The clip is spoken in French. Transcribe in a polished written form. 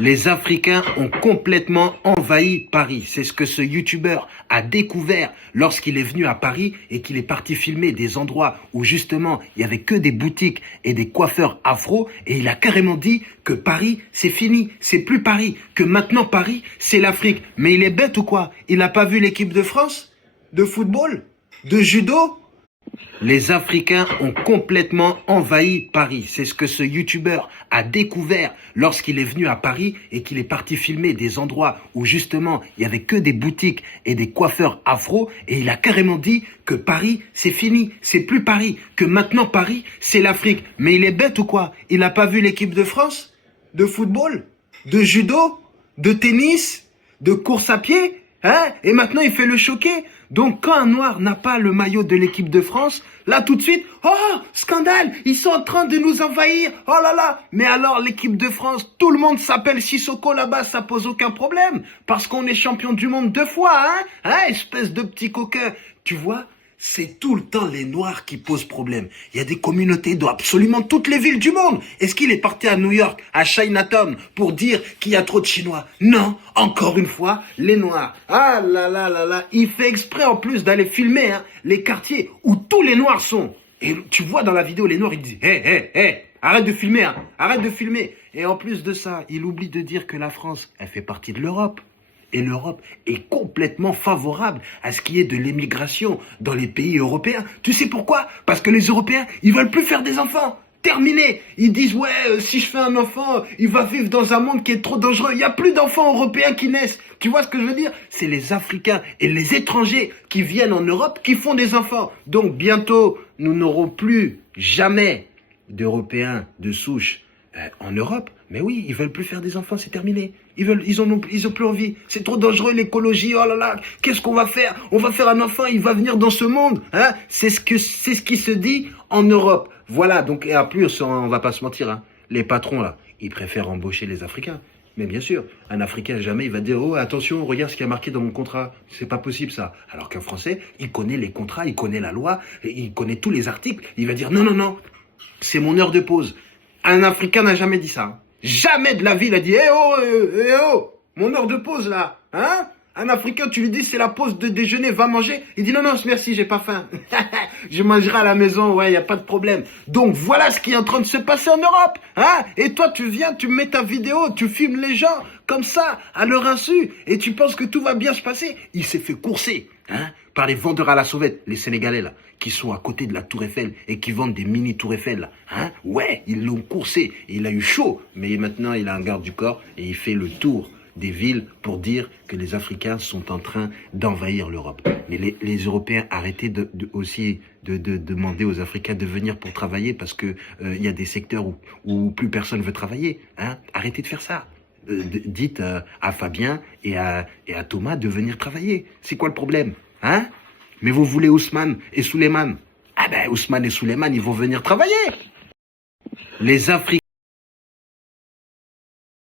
Les Africains ont complètement envahi Paris. C'est ce que ce youtubeur a découvert lorsqu'il est venu à Paris et qu'il est parti filmer des endroits où justement il y avait que des boutiques et des coiffeurs afro, et il a carrément dit que Paris c'est fini, c'est plus Paris, que maintenant Paris c'est l'Afrique. Mais il est bête ou quoi? Il n'a pas vu l'équipe de France de football, de judo? Les Africains ont complètement envahi Paris. C'est ce que ce youtubeur a découvert lorsqu'il est venu à Paris et qu'il est parti filmer des endroits où justement il y avait que des boutiques et des coiffeurs afro, et il a carrément dit que Paris c'est fini, c'est plus Paris, que maintenant Paris c'est l'Afrique. Mais il est bête ou quoi? Il n'a pas vu l'équipe de France de football, de judo, de tennis, de course à pied? Hein? Et maintenant, il fait le choqué. Donc, quand un noir n'a pas le maillot de l'équipe de France, là, tout de suite, oh, scandale, ils sont en train de nous envahir. Oh là là. Mais alors, l'équipe de France, tout le monde s'appelle Sissoko là-bas, ça pose aucun problème. Parce qu'on est champion du monde 2 fois, hein, espèce de petit coquin. Tu vois? C'est tout le temps les Noirs qui posent problème. Il y a des communautés dans absolument toutes les villes du monde. Est-ce qu'il est parti à New York, à Chinatown, pour dire qu'il y a trop de Chinois? Non, encore une fois, les Noirs. Ah là là là là, il fait exprès en plus d'aller filmer les quartiers où tous les Noirs sont. Et tu vois dans la vidéo, les Noirs, ils disent « Hé, arrête de filmer, arrête de filmer !» Et en plus de ça, il oublie de dire que la France, elle fait partie de l'Europe. Et l'Europe est complètement favorable à ce qu'il y ait de l'émigration dans les pays européens. Tu sais pourquoi? Parce que les Européens, ils veulent plus faire des enfants. Terminé. Ils disent, ouais, si je fais un enfant, il va vivre dans un monde qui est trop dangereux. Il n'y a plus d'enfants européens qui naissent. Tu vois ce que je veux dire? C'est les Africains et les étrangers qui viennent en Europe qui font des enfants. Donc bientôt, nous n'aurons plus jamais d'Européens de souche en Europe. Mais oui, ils veulent plus faire des enfants, c'est terminé. Ils ont plus envie. C'est trop dangereux, l'écologie. Oh là là, qu'est-ce qu'on va faire? On va faire un enfant, il va venir dans ce monde. Hein? C'est ce qui se dit en Europe. Voilà, donc, et en plus, on va pas se mentir, les patrons, là, ils préfèrent embaucher les Africains. Mais bien sûr, un Africain, jamais, il va dire, oh, attention, regarde ce qui est marqué dans mon contrat. C'est pas possible, ça. Alors qu'un Français, il connaît les contrats, il connaît la loi, il connaît tous les articles. Il va dire, non, non, non, c'est mon heure de pause. Un Africain n'a jamais dit ça. Jamais de la vie, il a dit, mon heure de pause, là. Hein? Un Africain, tu lui dis, c'est la pause de déjeuner, va manger. Il dit, non, non, merci, j'ai pas faim. Je mangerai à la maison, ouais, y a pas de problème. Donc, voilà ce qui est en train de se passer en Europe. Hein? Et toi, tu viens, tu mets ta vidéo, tu filmes les gens, comme ça, à leur insu, et tu penses que tout va bien se passer. Il s'est fait courser, par les vendeurs à la sauvette, les Sénégalais, là, qui sont à côté de la Tour Eiffel et qui vendent des mini Tour Eiffel, là. Ouais, ils l'ont coursé. Et il a eu chaud. Mais maintenant, il a un garde du corps et il fait le tour des villes pour dire que les Africains sont en train d'envahir l'Europe. Mais les Européens, arrêtez aussi de demander aux Africains de venir pour travailler parce que y a des secteurs où plus personne veut travailler. Arrêtez de faire ça. Dites à Fabien et à Thomas de venir travailler. C'est quoi le problème? Mais vous voulez Ousmane et Souleymane? Ah ben, Ousmane et Souleymane, ils vont venir travailler. Les Africains